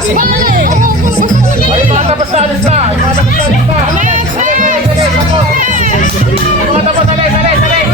Ay, mga tapos na, alis na. Ay, mga tapos na, alis na. Mga tapos, salay, salay, salay.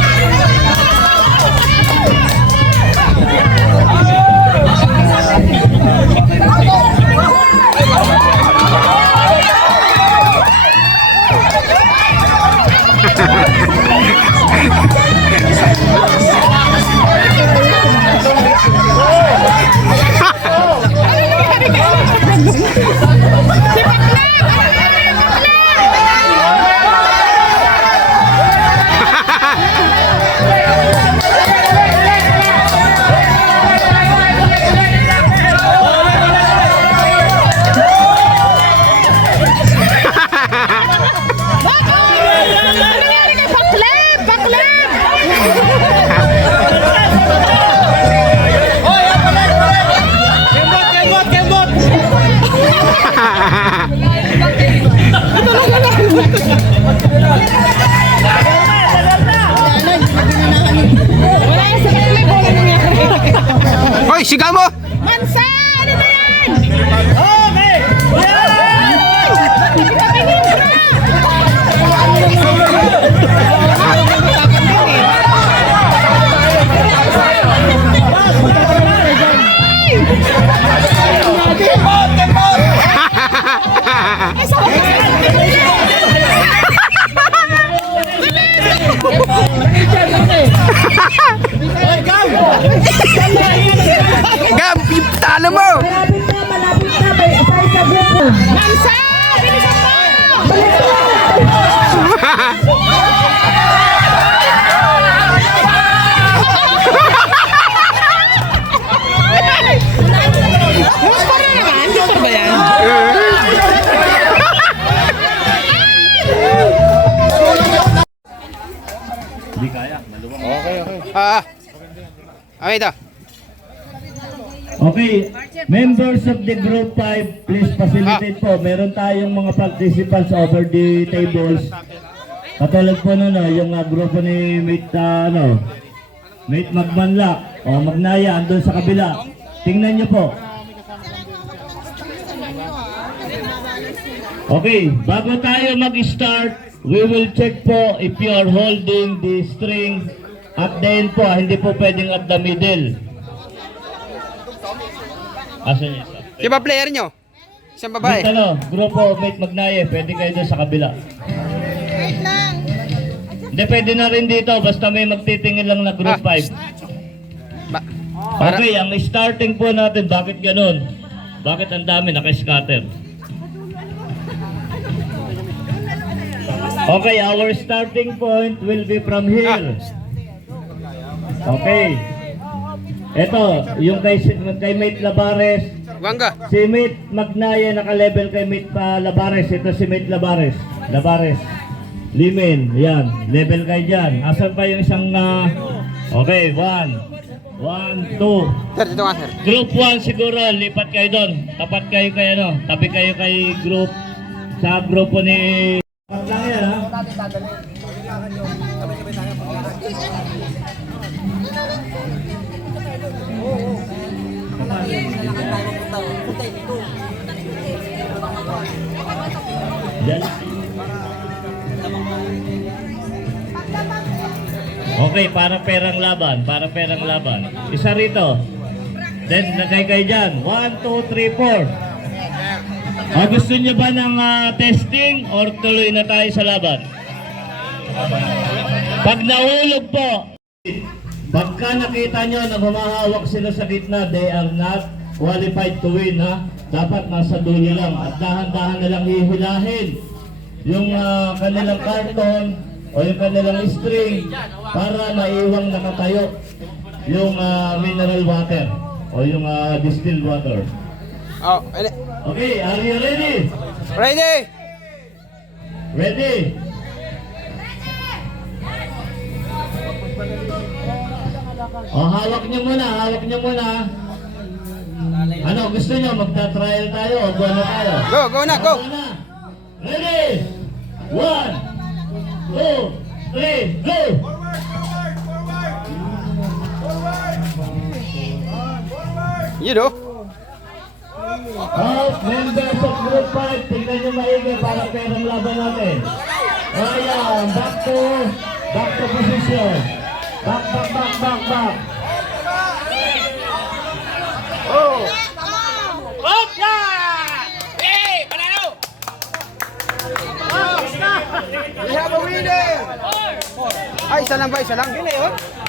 Hoy, sigaw mo! Mansa! Ano ba yan? Okay! Gab, talo mo! Malapit na, may isa-isa grupo. Mansa! Bilisan mo! Gusto na naman? Gusto ba yan? Hindi kaya, maluwang. Okay. Okay ito. Okay, members of the group 5, please facilitate po. Meron tayong mga participants over the tables. Katulad po nun, yung grupo ni Mate Magmanlak o Magnaya, andun sa kabila. Tingnan nyo po. Okay, bago tayo mag-start, we will check po if you are holding the string at the end po, hindi po pwedeng at the middle. Asan yung isa? Yung ba player nyo? Isang babae? Grupo Mate Magnaya, pwede kayo doon sa kabila. Hindi, pwede na rin dito, basta may magtitingin lang na group 5. Okay, ang starting po natin, bakit ganun? Bakit ang dami naka-scatter? Okay, our starting point will be from here. Okay. Ito, yung kay Mate Labares. Wangga. Si Mate Magnaya naka-level kay Mate Labares. Ito si Mate Labares. Limen, yan. Level kayo dyan. Asan pa yung isang okay, 1, 2. Sir, dito nga sir. Group 1 siguro, lipat kayo doon. Tapat kayo kay tabi kayo kay group sa grupo ni lang yan, ha? Yan. Okay, para perang laban. Isa rito. Then, lagay kayo dyan. 1, 2, 3, 4. Gusto niyo ba ng testing or tuloy na tayo sa laban? Pag nahulog po, pagka nakita nyo na humahawak sila sa gitna, they are not qualified to win, ha? Dapat nasa dulo lang at dahan-dahan na lang hihilahin yung kanilang karton o yung kanilang string para maiwang nakatayo yung mineral water o yung distilled water. Oh, Okay, are you ready? ready? Ready? Hawak niyo muna. Ano, gusto niyo magta-trial tayo o go na tayo? Go na, go! Ready? 1, 2, 3, go! You know? Members of Group 5, tingnan nyo maigi para perang laban natin. Ayan, back to position. Back. We have a winner! Ay, isa lang ba? Isa lang? Yun eh, oh.